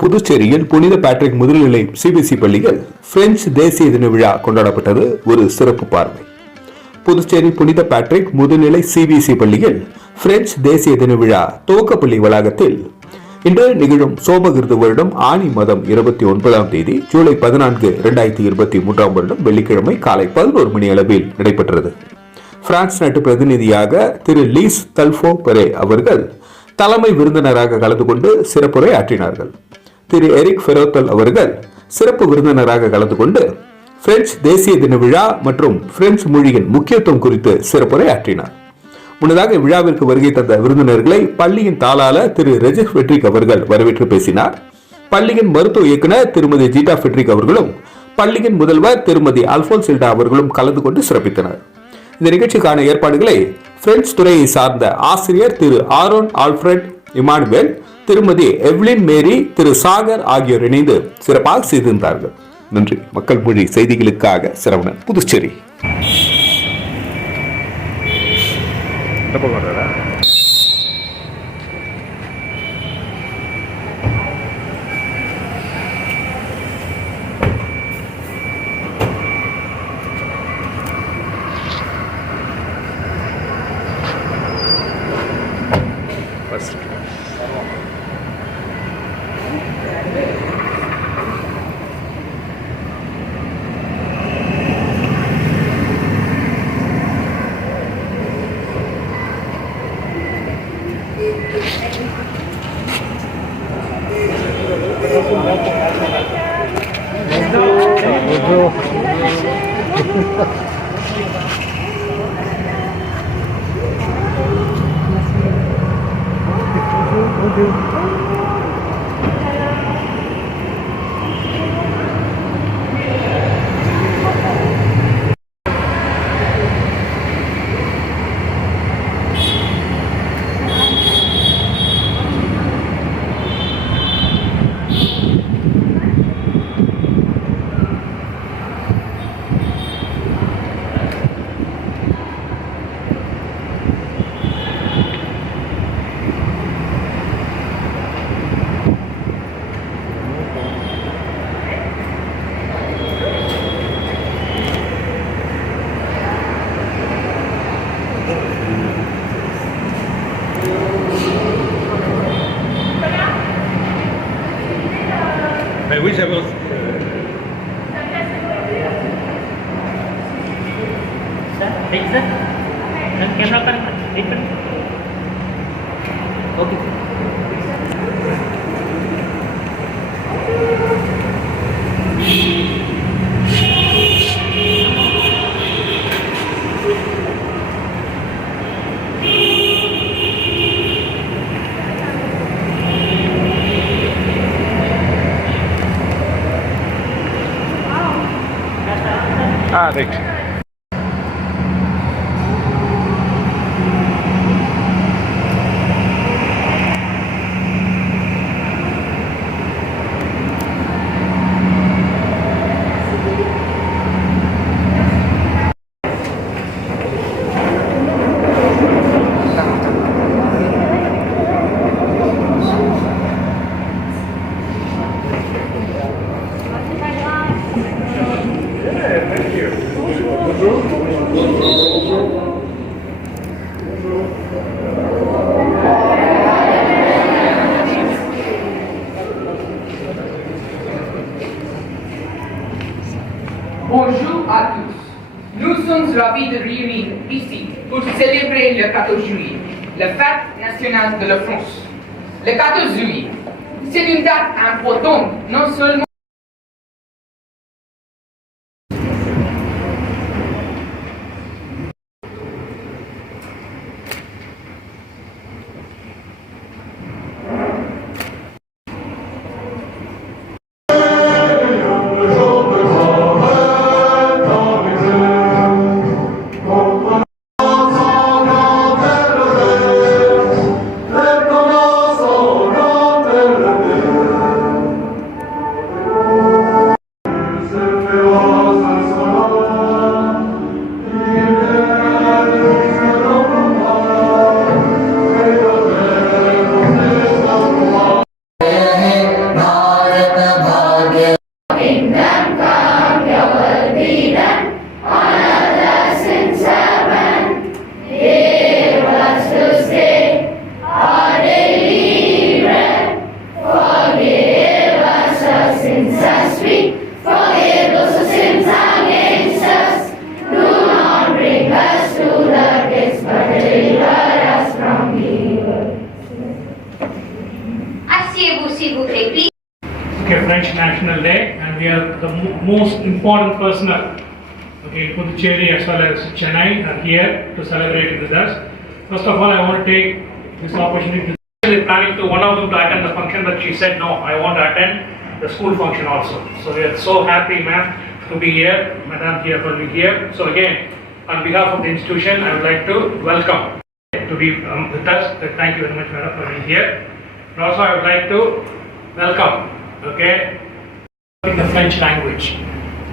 புதுச்சேரியில் புனித பேட்ரிக் முதுநிலை CBSE பள்ளியில் பிரெஞ்சு தேசிய தின விழா கொண்டாடப்பட்டது. ஒரு சிறப்பு பார்வை. புதுச்சேரி புனித பேட்ரிக் முதுநிலை CBSE பள்ளியில் பிரெஞ்சு தேசிய தின விழா துவக்கப்பள்ளி வளாகத்தில் இன்று நிகழும் சோபகிருது வருடம் ஆனி மாதம் 29ஆம் தேதி ஜூலை 14, 2023 வருடம் வெள்ளிக்கிழமை காலை 11 மணி அளவில் நடைபெற்றது. பிரான்ஸ் நாட்டு பிரதிநிதியாக திரு லீஸ் தல்போ பெரே அவர்கள் தலைமை விருந்தினராக கலந்து கொண்டு சிறப்புரை ஆற்றினார்கள். திரு எரிக் ஃபெரோத்தல் அவர்கள் சிறப்பு விருந்தினராக கலந்து கொண்டு பிரெஞ்சு தேசிய தின விழா மற்றும் பிரெஞ்சு மொழியின் முக்கியத்துவம் குறித்து சிறப்புரை ஆற்றினார். முன்னதாக விழாவிற்கு வருகை தந்த விருந்தினர்களை பள்ளியின் தாளாளர் திரு ரெஜிஸ் ஃபெட்ரிக் அவர்கள் வரவேற்று பேசினார். பள்ளியின் மருத்துவ இயக்குனர் திருமதி ஜீட்டா ஃபெட்ரிக் அவர்களும் பள்ளியின் முதல்வர் திருமதி அல்போன்சில்டா அவர்களும் கலந்து கொண்டு சிறப்பித்தனர். இந்த நிகழ்ச்சிக்கான ஏற்பாடுகளை பிரெஞ்சு துறையை சார்ந்த ஆசிரியர் திரு ஆரோன் ஆல்ஃபிரட் இமானுவேல், திருமதி எவ்லின் மேரி, திரு சாகர் ஆகியோர் இணைந்து சிறப்பாக செய்திருந்தார்கள். நன்றி. மக்கள் மொழி செய்திகளுக்காக Saravanan, Puducherry. Oui, j'avais aussi. Exact. Camera kan different. Okay. Right. Thank you. à tous. Nous sommes ravis de réunir ici pour célébrer le 14 juillet, la fête nationale de la France. Le 14 juillet, c'est une date importante, non seulement Asseyez-vous s'il vous plaît, please. Okay, French National Day, and we are the most important personnel. Okay, Puducherry as well as Chennai are here to celebrate with us. First of all, I want to take this opportunity to planning to one of them to attend the function, but she said no, I want to attend the school function also. So we are so happy, ma'am, to be here, madam here for me here. So again, on behalf of the institution, I would like to welcome to be with us. Thank you very much, madam, for being here. And also, I would like to welcome, okay, in the French language.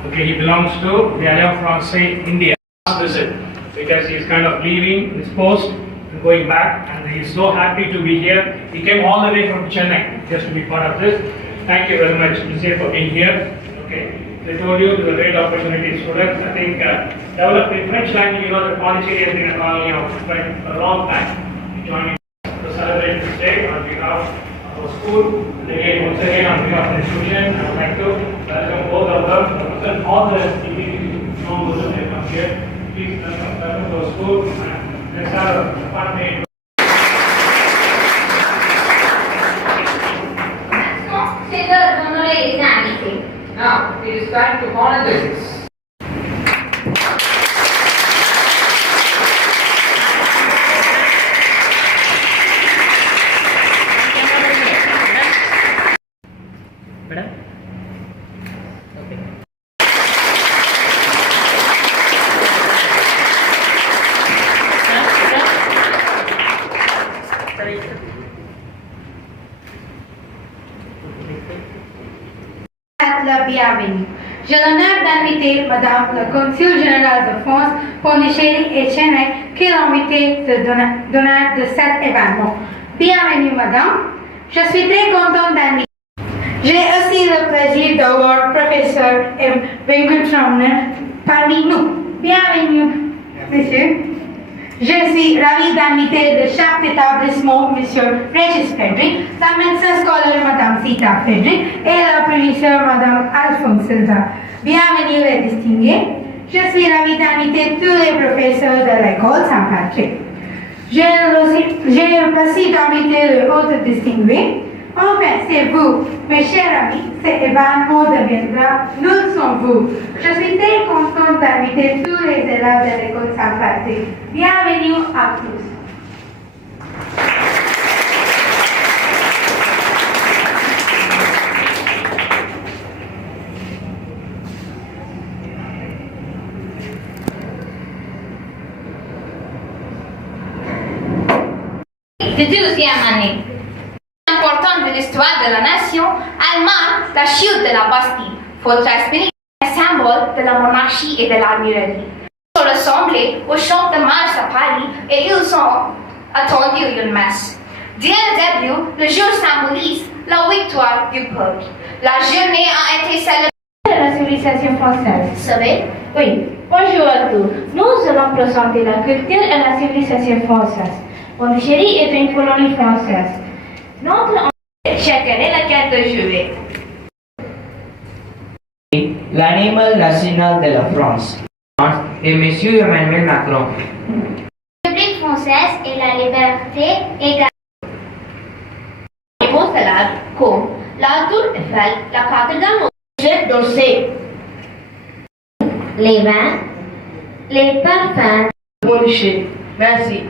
Okay, he belongs to the Alliance Française India visit because he is kind of leaving his post and going back, and he is so happy to be here. He came all the way from Chennai just to be part of this. Thank you very much, Cbseபள, for being here. Okay, I told you it was a great opportunity, students. I think developing French language, you know, the Pondicherry has been a colony of for a long time. Joining to celebrate this day on behalf of our school. And again, once again, on behalf of the institution, I would like to welcome both of them, represent all the members that have come here. Please welcome to our school. Let's have a fun day. C'est l'heure d'honorer les invités. now it is time to honor the guests. Madam? Okay. La bienvenue. J'ai l'honneur d'inviter Madame le Consul général de France, Pondicherry et Chennai, qui est l'invité d'honneur de cet événement. Bienvenue Madame. Je suis très contente d'inviter. J'ai aussi le plaisir d'avoir professeur Venkatramana parmi nous. Bienvenue, monsieur. Je suis ravie d'inviter le chef d'établissement, monsieur Régis Frederick, la médecin scolaire, madame Sita Frederick, et la professeure, madame Alphonse Silva. Bienvenue les distingués. Je suis ravie d'inviter tous les professeurs de l'école Saint-Patrick. J'ai le plaisir d'inviter les autres distingués. Enfin, c'est vous, mes chers amis, cet événement deviendra nous sommes vous. Je suis très contente d'inviter tous les élèves de l'école Saint-Patrick. Bienvenue à tous. De 12e année. Important de l'histoire de la nation allemande, la chute de la Bastille. Forteresse militaire, symbole de la monarchie et de l'armurerie. Ils sont rassemblés au champ de Mars à Paris et ils ont attendu une messe. Dès le début, le jour symbolise la victoire du peuple. La journée a été célébrée De la civilisation française. Vous savez? Oui, bonjour à tous. Nous allons présenter la culture et la civilisation française. Pondicherry est une colonie française. Notre Chaque année, le 4 juillet. l'animal national de la France. Et Monsieur Emmanuel Macron. La République française et la liberté égale. Les mots célèbres comme la Tour Eiffel, la cathédrale d'Orsay, les vins, les parfums, Pondichéry. Merci.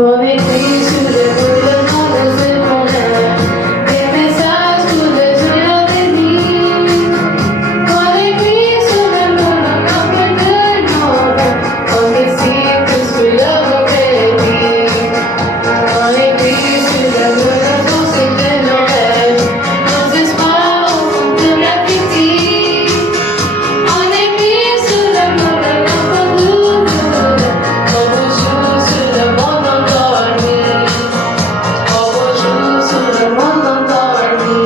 On écrit sur les murs le nom de ce qu'on aime, des messages pour le jour d'avenir. On écrit sur le mur le nom de l'homme, on décide tout ce que l'homme prédit. On écrit sur le mur le pensée de Noël, nos espoirs au fond de la pitié. On écrit sur le mur le nom de l'homme, on joue sur le monde endormi. On joue sur le monde endormi.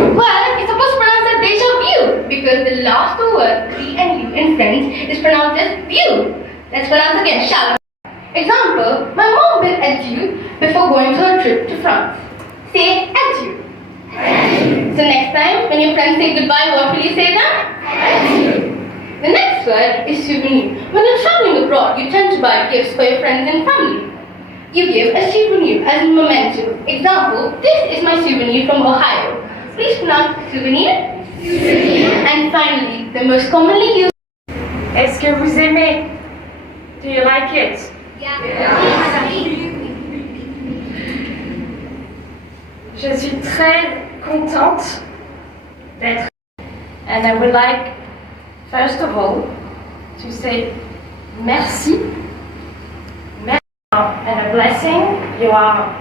Well, you're supposed to pronounce it déjà vu because the last two words, the and you in French, is pronounced as view. Let's pronounce again, shall we? Example, my mom bid adieu before going to a trip to France. Say adieu. So next time, when your friends say goodbye, what will you say then? Adieu. The next word is souvenir. When you're traveling abroad, you tend to buy gifts for your friends and family. You give a souvenir as a memento. Example, this is my souvenir from Ohio. Please pronounce souvenir. And finally, the most commonly used. Est-ce que vous aimez? Do you like it? Je suis très contente d'être. And I would like, first of all, to say merci. Merci and a blessing you are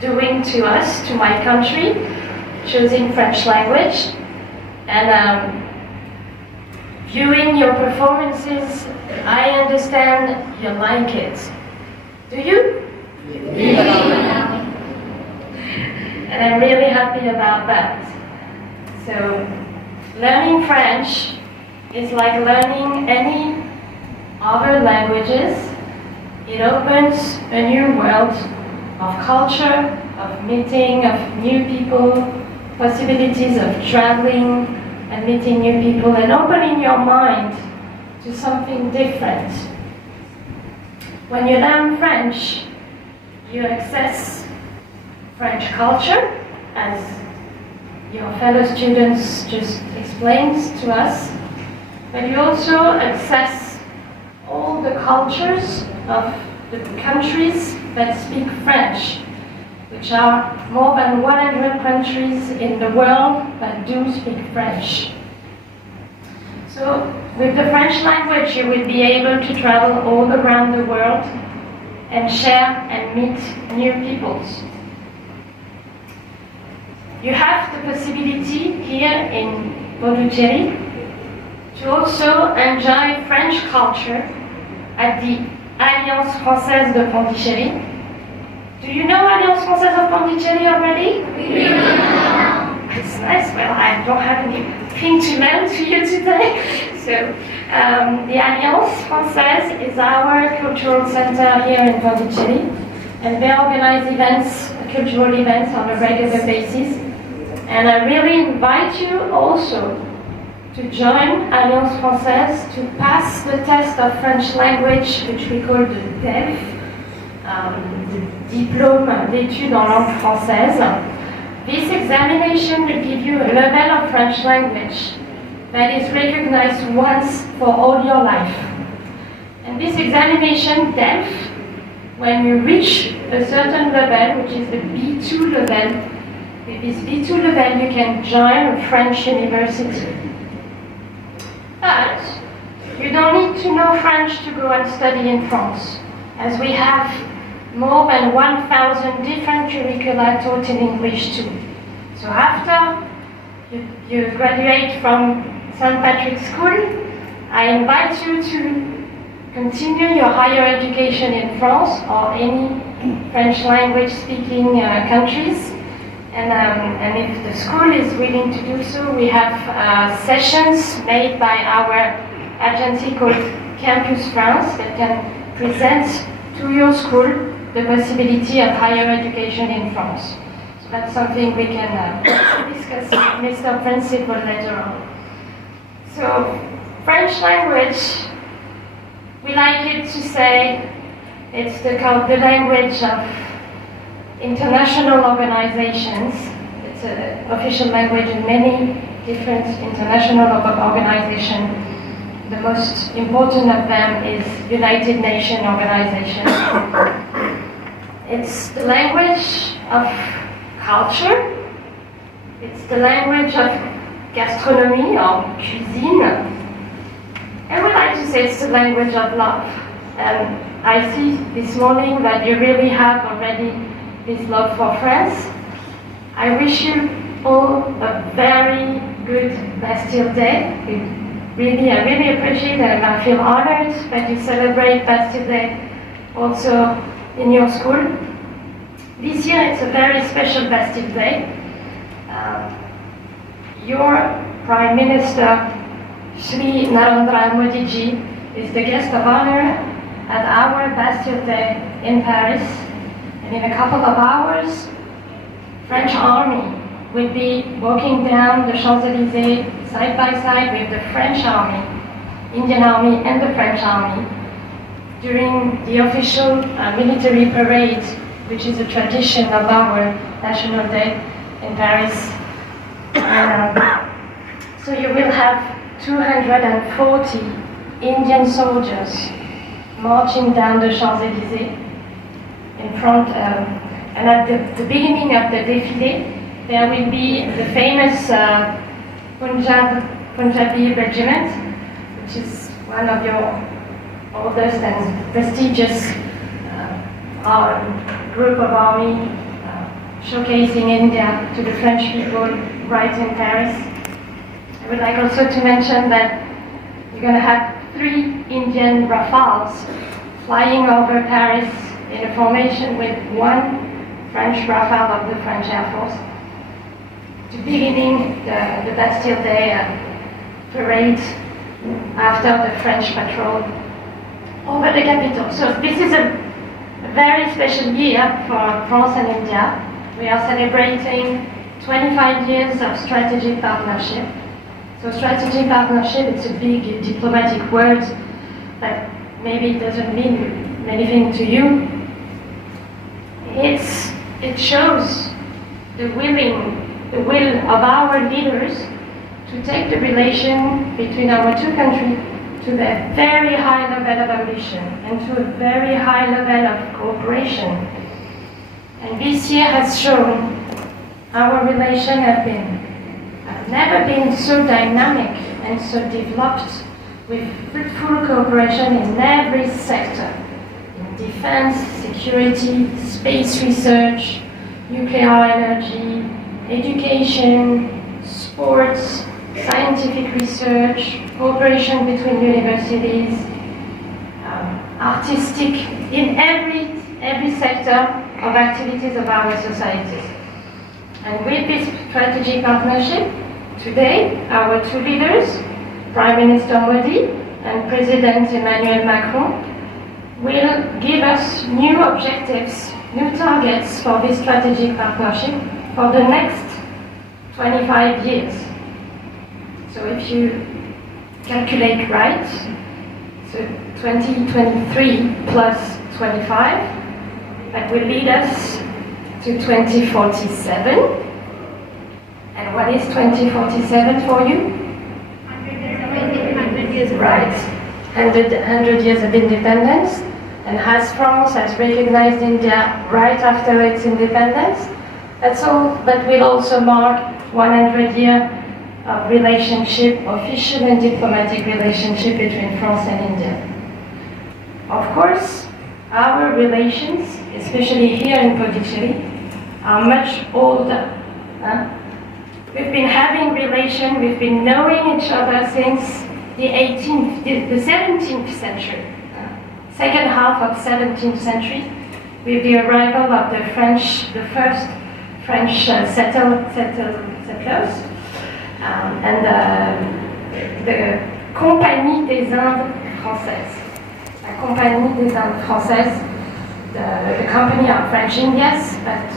doing to us, to my country, choosing French language. And viewing your performances, I understand you like it. Do you? And I'm really happy about that. So, learning French is like learning any other languages. It opens a new world of culture, of meeting, of new people, possibilities of traveling and meeting new people and opening your mind to something different. When you learn French, you access French culture, as your fellow students just explained to us, but you also access all the cultures of the countries that speak French, which are more than 100 countries in the world that do speak French. So, with the French language, you will be able to travel all around the world and share and meet new peoples. You have the possibility here in Pondicherry to also enjoy French culture at the Alliance Française de Pondicherry. Do you know Alliance Française of Pondicherry already? It's nice. Well, I don't have anything to learn to you today. So, the Alliance Française is our cultural center here in Pondicherry, and they organize events, cultural events on a regular basis. And I really invite you also to join Alliance Française to pass the test of French language, which we call the DEF, the Diplôme d'études en langue française. This examination will give you a level of French language that is recognized once for all your life. And this examination, DEF, when you reach a certain level, which is the B2 level. With this B2 level, you can join a French university. But you don't need to know French to go and study in France, as we have more than 1,000 different curricula taught in English too. So after you graduate from St. Patrick's School, I invite you to continue your higher education in France or any French language speaking countries. And if the school is willing to do so, we have sessions made by our agency called Campus France that can present to your school the possibility of higher education in France. So that's something we can discuss with Mr. Principal later on. So French language, we like it to say it's the language of international organizations. It's an official language in many different international organizations. The most important of them is United Nations organization. It's the language of culture. It's the language of gastronomy or cuisine. And we like to say it's the language of love. And I see this morning that you really have already this love for France. I wish you all a very good Bastille Day. I really appreciate it, and I feel honored that you celebrate Bastille Day also in your school. This year it's a very special Bastille Day. Your Prime Minister, Shri Narendra Modi ji, is the guest of honor at our Bastille Day in Paris. And in a couple of hours, French army will be walking down the Champs-Élysées side by side with the French army, Indian army and the French army, during the official military parade, which is a tradition of our National Day in Paris. So you will have 240 Indian soldiers marching down the Champs-Élysées in front, and at the beginning of the défilé, there will be the famous Punjabi regiment, which is one of your oldest and prestigious group of army showcasing India to the French people right in Paris. I would like also to mention that you're going to have 3 Indian Rafales flying over Paris in a formation with 1 French Rafale of the French Air Force, to beginning the Bastille Day parade after the French patrol over the capital. So this is a very special year for France and India. We are celebrating 25 years of strategic partnership. So strategic partnership, it's a big diplomatic word that maybe doesn't mean anything to you. It shows the will of our leaders to take the relation between our two countries to a very high level of ambition and to a very high level of cooperation. And this year has shown our relation have never been so dynamic and so developed, with fruitful cooperation in every sector: in defense, security, space research, nuclear energy, education, sports, scientific research, cooperation between universities, artistic, in every sector of activities of our societies. And with this strategic partnership, today our 2 leaders, Prime Minister Modi and President Emmanuel Macron, will give us new objectives, new targets for this strategic partnership for the next 25 years. So if you calculate right, so 2023 plus 25, that will lead us to 2047. And what is 2047 for you? 100 years. Right. 100 years of independence. and as France has recognized India right after its independence, that's all, but will also mark 100 years of relationship, official and diplomatic relationship between France and India. Of course, our relations, especially here in Pondicherry, are much older. We've been having relations, we've been knowing each other since the 17th century, second half of 17th century, with the arrival of the first French settlers, and the Compagnie des Indes Françaises. La Compagnie des Indes Françaises, the company of French Indians, but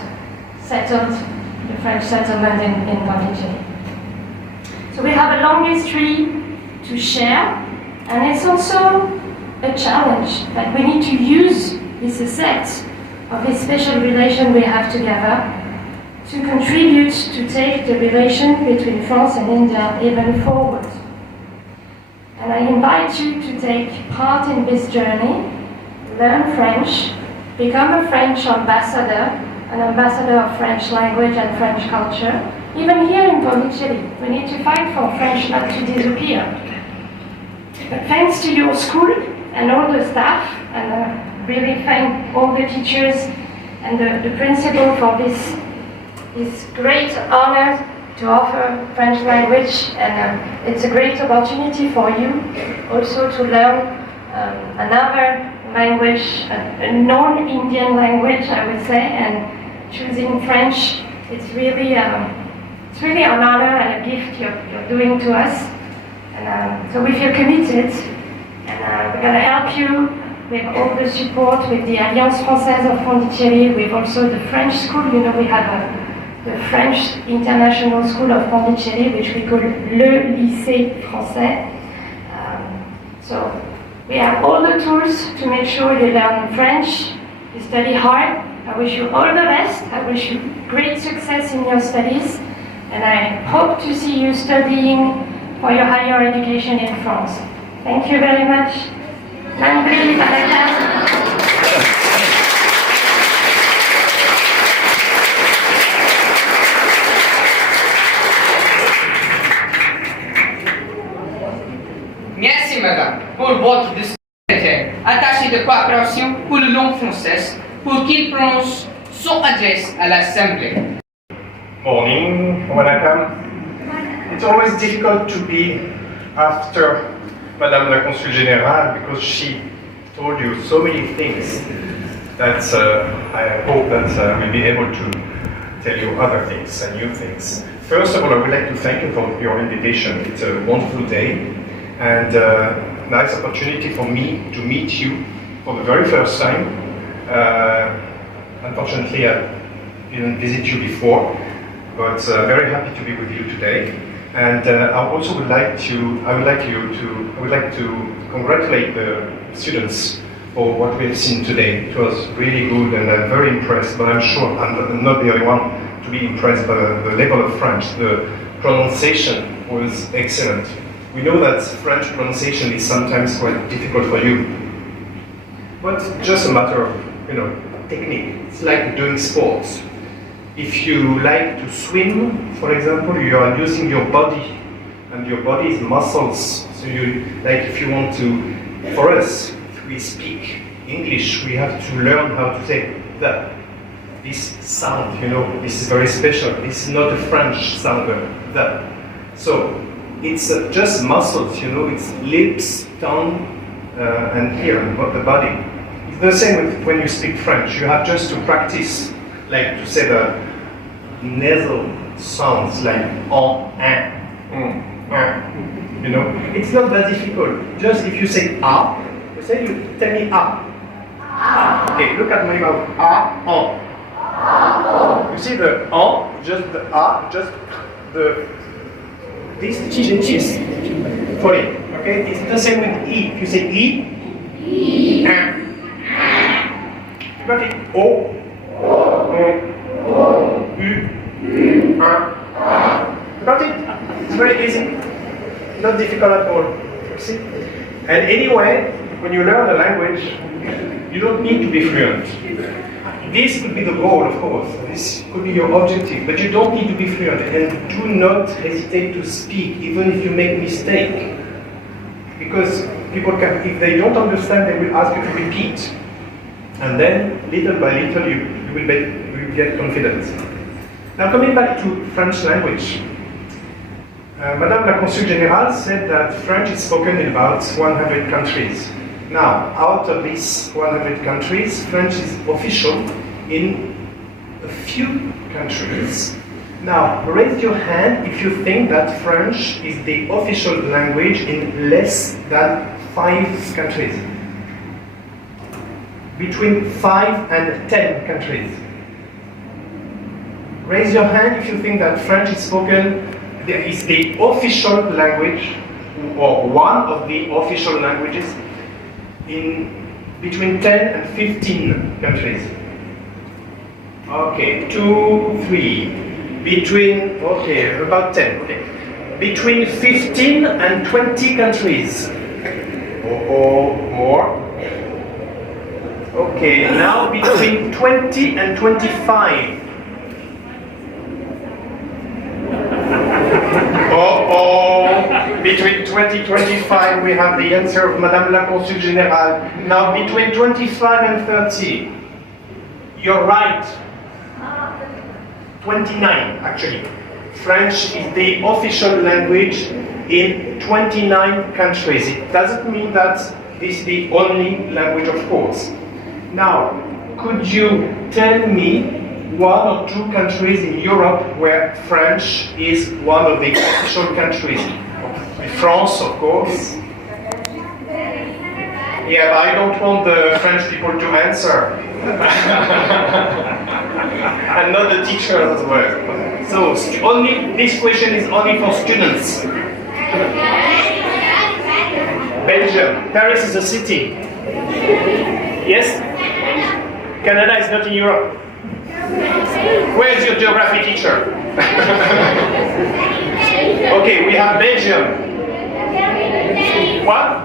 settled the French settlement in Pondicherry. So we have a long history to share, and it's also a challenge that we need to use this asset of this special relation we have together to contribute to take the relation between France and India even forward. And I invite you to take part in this journey, learn French, become a French ambassador, an ambassador of French language and French culture. Even here in Pondicherry, we need to fight for French not to disappear. But thanks to your school and all the staff, and really thank all the teachers and the principal for this great honor to offer French language, and it's a great opportunity for you also to learn another language, a non-Indian language, I would say, and choosing French, it's really an honor and a gift you're doing to us, and so we feel committed, and we're going to help you with all the support with the Alliance Française of Pondicherry, with also the French school. You know, we have the French International School of Pondicherry, which we call Le Lycée Français. So we have all the tools to make sure you learn French, you study hard. I wish you all the best. I wish you great success in your studies, and I hope to see you studying for your higher education in France. Thank you very much. Nandri, Merci, madame, pour votre discours attaché de coopération pour le langue française, pour qu'il prononce son adresse à l'Assemblée. Morning, welcome. It's always difficult to be after Madame la Consul Générale because she told you so many things that I hope that we'll be able to tell you other things and new things. First of all, I would like to thank you for your invitation. It's a wonderful day and a nice opportunity for me to meet you for the very first time. Unfortunately, I didn't visit you before, but very happy to be with you today. And I also would like to congratulate the students for what we have seen today. It was really good, and I'm very impressed. But I'm sure I'm not the only one to be impressed by the level of French. The pronunciation was excellent. We know that French pronunciation is sometimes quite difficult for you, but it's just a matter of technique. It's like doing sports. If you like to swim, for example, you are using your body, and your body's muscles. So if you want to, for us, if we speak English, we have to learn how to say this sound, this is very special. This is not a French sound, the. So it's just muscles, it's lips, tongue, and here, the body. It's the same with when you speak French. You have just to practice, like to say the nasal sounds like it's not that difficult. Just if you say you tell me Okay, look at my mouth. You see the just the this cheese falling. Okay, it's the same with E. If you say E, you got it. Got it? It's very easy. Not difficult at all. See? And anyway, when you learn the language, You don't need to be fluent. This could be the goal, of course. This could be your objective, but you don't need to be fluent. And do not hesitate to speak, even if you make mistake. Because people can, if they don't understand, they will ask you to repeat. And then, little by little, you will get confidence. Now, coming back to French language. Madame la Consul Générale said that French is spoken in about 100 countries. Now, out of these 100 countries, French is official in a few countries. Now, raise your hand if you think that French is the official language in less than 5 countries. Between 5 and 10 countries. Raise your hand if you think that French is spoken, is the official language, or one of the official languages, in between 10 and 15 countries. Okay, 2, 3. Between, okay, about 10. Okay. Between 15 and 20 countries. Or more. Okay, now between 20 and 25. Between 20 and 25, we have the answer of Madame la Consul Générale. Now, between 25 and 30, you're right. 29, actually. French is the official language in 29 countries. It doesn't mean that this is the only language, of course. Now, could you tell me 1 or 2 countries in Europe where French is one of the official countries? France, of course. Yeah, but I don't want the French people to answer. And not the teachers as well. So, this question is only for students. Belgium. Paris is a city. Yes? Canada is not in Europe. Where is your geography teacher? Okay, we have Belgium. What?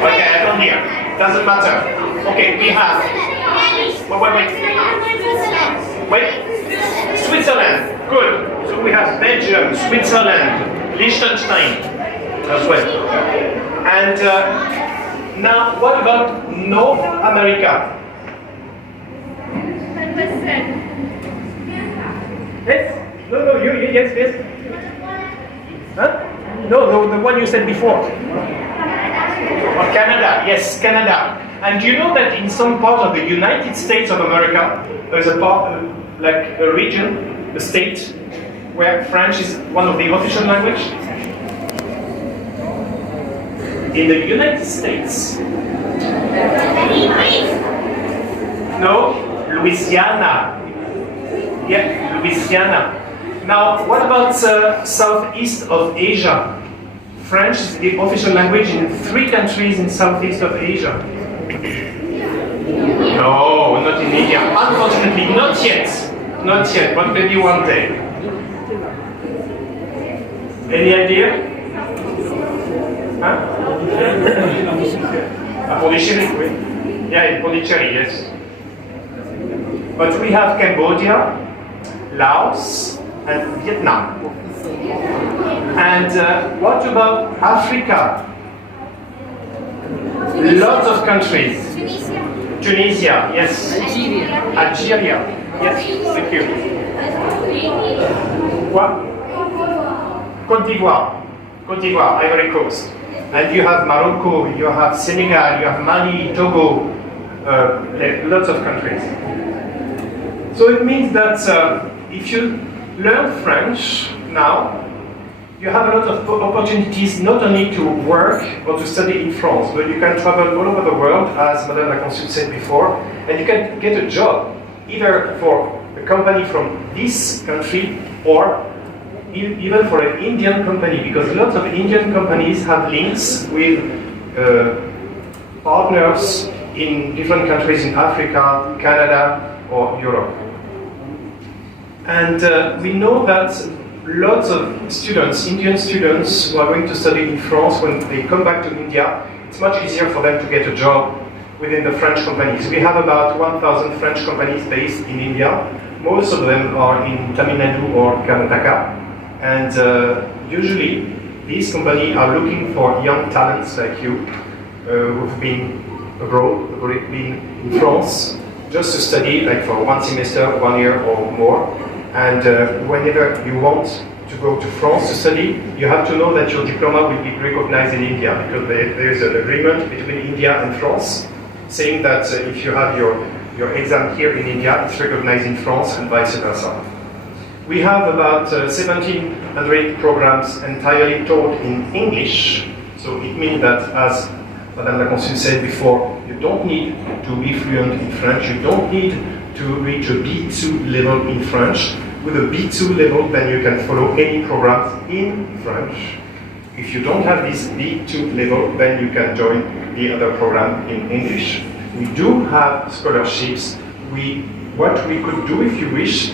Okay, I don't hear. Doesn't matter. Okay, we have. Wait. Switzerland. Good. So we have Belgium, Switzerland, Liechtenstein as well. And now, what about North America? Yes? No, yes. Huh? No, the one you said before. Or Canada, yes, Canada. And do you know that in some part of the United States of America, there's a part, like a region, a state, where French is one of the official language? In the United States. No, Louisiana. Yeah, Louisiana. Now, what about southeast of Asia? French is the official language in 3 countries in southeast of Asia. No, not in India. Unfortunately, not yet. Not yet, but maybe one day. Any idea? Huh? Pondicherry, oui. Yeah, in Pondicherry, yes. But we have Cambodia, Laos, and Vietnam. And what about Africa? Lots of countries. Tunisia, yes. Algeria, yes. Thank you. What? Côte d'Ivoire, Ivory Coast. And you have Morocco, you have Senegal, you have Mali, Togo, lots of countries. So it means that if you learn French now, you have a lot of opportunities not only to work or to study in France, but you can travel all over the world, as Madame la Consul said before, and you can get a job, either for a company from this country or even for an Indian company, because lots of Indian companies have links with partners in different countries in Africa, Canada, or Europe. And we know that lots of students, Indian students who are going to study in France, when they come back to India, it's much easier for them to get a job within the French companies. We have about 1,000 French companies based in India. Most of them are in Tamil Nadu or Karnataka. And usually, these companies are looking for young talents like you who've been abroad, been in France, just to study like for 1 semester, 1 year or more. And whenever you want to go to France to study, you have to know that your diploma will be recognized in India, because there is an agreement between India and France saying that if you have your exam here in India, it's recognized in France and vice versa. We have about 1,700 programs entirely taught in English. So it means that, as Madame la Consul said before, you don't need to be fluent in French, you don't need to reach a B2 level in French. With a B2 level, then you can follow any programs in French. If you don't have this B2 level, then you can join the other program in English. We do have scholarships. What we could do, if you wish,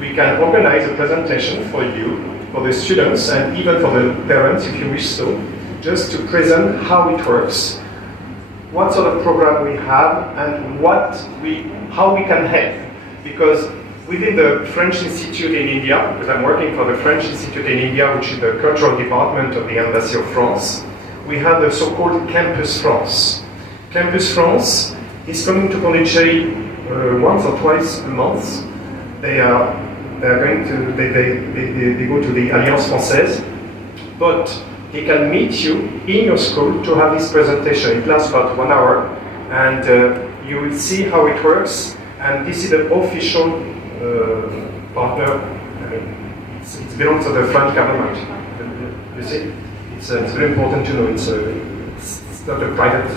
we can organize a presentation for you, for the students, and even for the parents, if you wish so, just to present how it works, what sort of program we have, and how we can help. Because within the French Institute in India, because I'm working for the French Institute in India, which is the cultural department of the Embassy of France, we have the so-called Campus France. Campus France is coming to Pondicherry once or twice a month. They go to the Alliance Française, but they can meet you in your school to have this presentation. It lasts about 1 hour, and you will see how it works. And this is an official partner. I mean, it belongs to the French government. You see, it's very important to know. It's not a private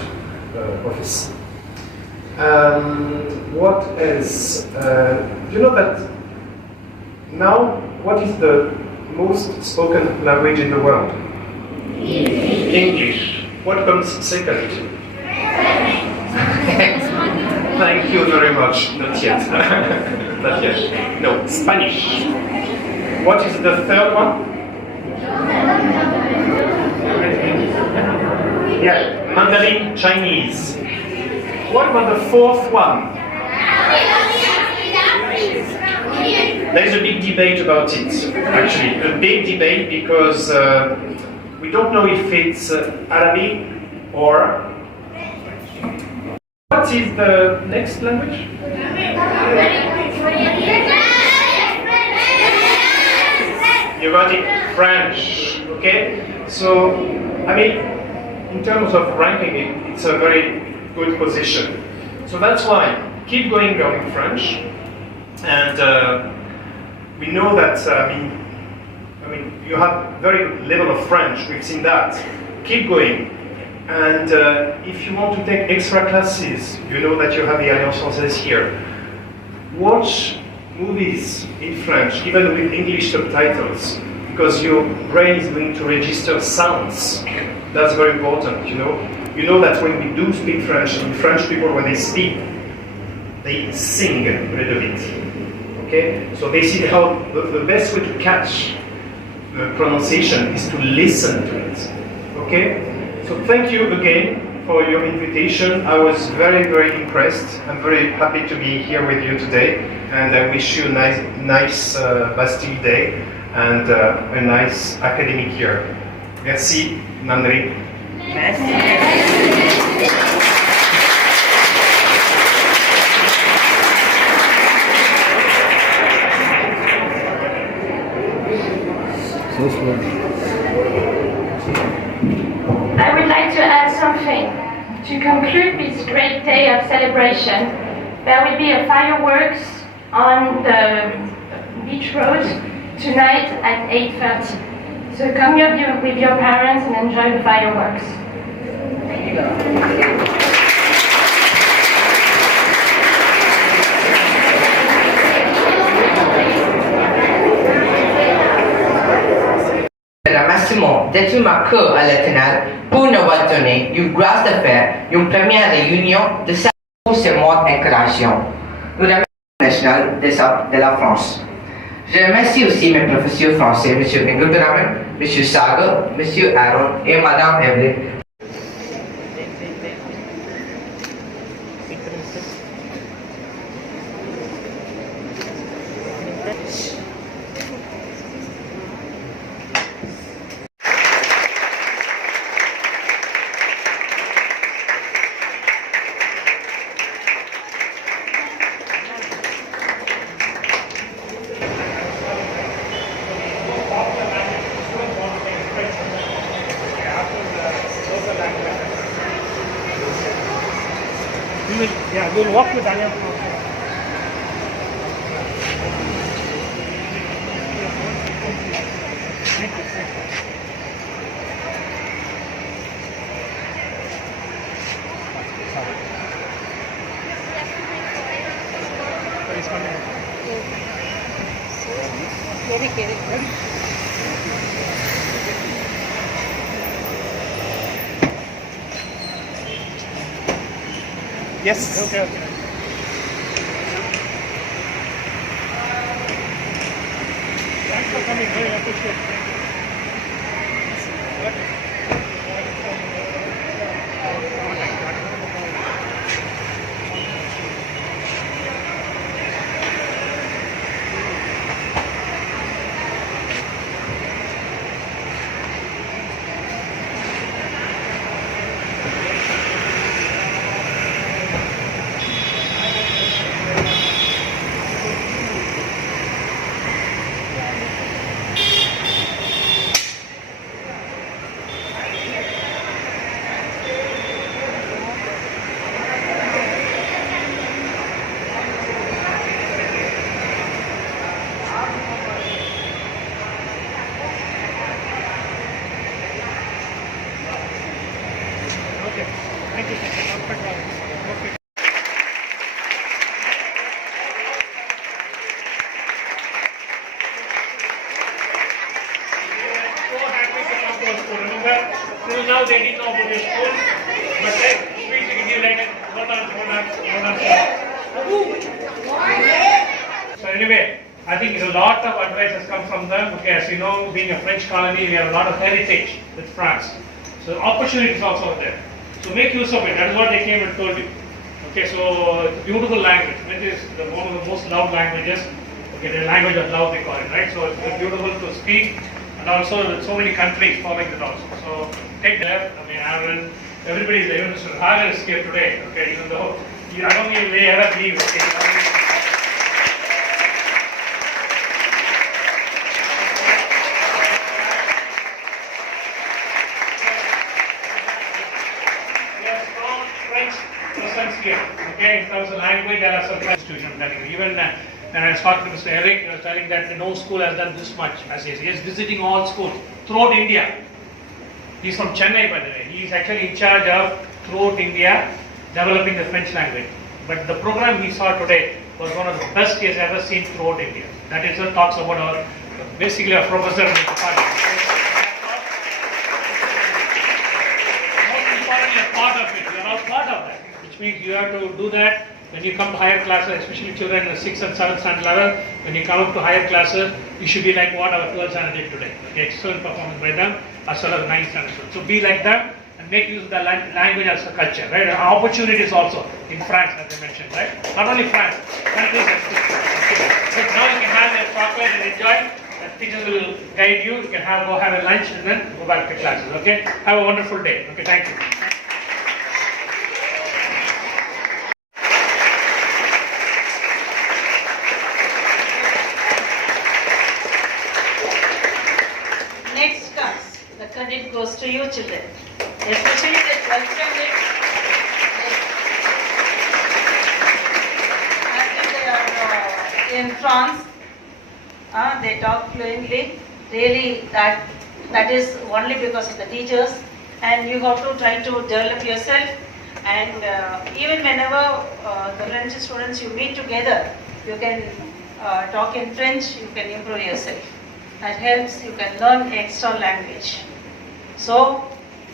office. What else? You know that now, what is the most spoken language in the world? English. What comes second? Thank you very much. Not yet. Not yet. No, Spanish. What is the third one? Yeah, Mandarin Chinese. What about the fourth one? There's a big debate about it, actually. A big debate because we don't know if it's Arabic or... What is the next language? You got it, French, okay? So, I mean, in terms of ranking, it's a very good position. So that's why, keep going learning French. And we know that, I mean, you have very good level of French, we've seen that. Keep going. And if you want to take extra classes, you know that you have the Alliance Française here. Watch movies in French, even with English subtitles, because your brain is going to register sounds. That's very important, you know. You know that when we do speak French, and French people, when they speak, they sing a little bit. Okay? So they see how the best way to catch the pronunciation is to listen to it. Okay? So thank you again for your invitation. I was very, very impressed. I'm very happy to be here with you today. And I wish you a nice Bastille Day and a nice academic year. Merci, Nandri. I would like to add something. To conclude this great day of celebration, there will be a fireworks on the beach road tonight at 8:30. So come here with your parents and enjoy the fireworks. Remerciement d'être marqué à l'Éternel pour nous avoir donné une grâce de faire une première réunion de cette mois de création. Nous remercions le national de la France. Je remercie aussi mes professeurs français, M. Inguldraman, M. Sagar, M. Aaron et Mme Evelyn. Yeah, we'll walk with Daniel. Yes. Okay. Thanks for coming. Very appreciate it. Okay. Thank you. Perfect. Okay. So happy to come to our school. Remember, till now they didn't know about your school, but then we should give you like So anyway, I think a lot of advice has come from them. Okay, as you know, being a French colony, we have a lot of heritage with France. So opportunities also there. So make use of it. That is what they came and told you. Okay, so it's a beautiful language. It is one of the most loved languages. Okay, the language of love they call it, right? So it's beautiful to speak, and also with so many countries following it also. So take the left. I mean, Aaron, everybody is there. Even Mr. Hagar is here today. Okay, even though I don't think they ever leave. Okay. Here, okay, in terms of language, there are some institutions that even when I was talking to Mr. Eric, he was telling that no school has done this much as he is visiting all schools throughout India. He's from Chennai, by the way. He is actually in charge of throughout India developing the French language. But the program he saw today was one of the best he has ever seen throughout India. That itself talks about our basically a professor in the department. Most importantly, a part of it. We are all part of that. Means you have to do that when you come to higher classes, especially children in the 6th and 7th standard level. When you come up to higher classes, you should be like what our 12th standard did today. Okay, excellent performance by them as well as 9th standard students. So be like them and make use of the language as a culture, right? Opportunities also in France, as I mentioned, right? Not only France, countries and cities. Okay. But now you can have your chocolate and enjoy. The teachers will guide you. You can go have a lunch and then go back to classes. Okay. Have a wonderful day. Okay. Thank you. Next comes, the credit goes to you children, especially the 12th standard. I think they are in France, they talk fluently. Really, that is only because of the teachers, and you have to try to develop yourself. And even whenever the French students you meet together, you can talk in French. You can improve yourself. That helps, you can learn extra language. So,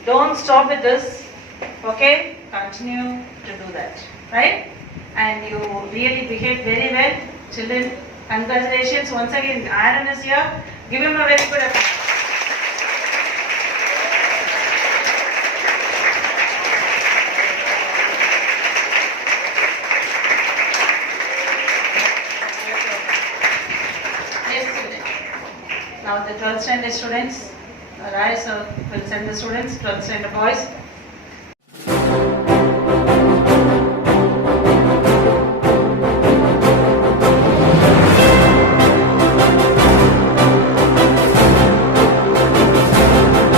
don't stop with this, okay? Continue to do that, right? And you really behave very well. Children, congratulations once again. Aaron is here. Give him a very good applause. Now the 12th standard students, Rai sir will send the students, 12th standard boys.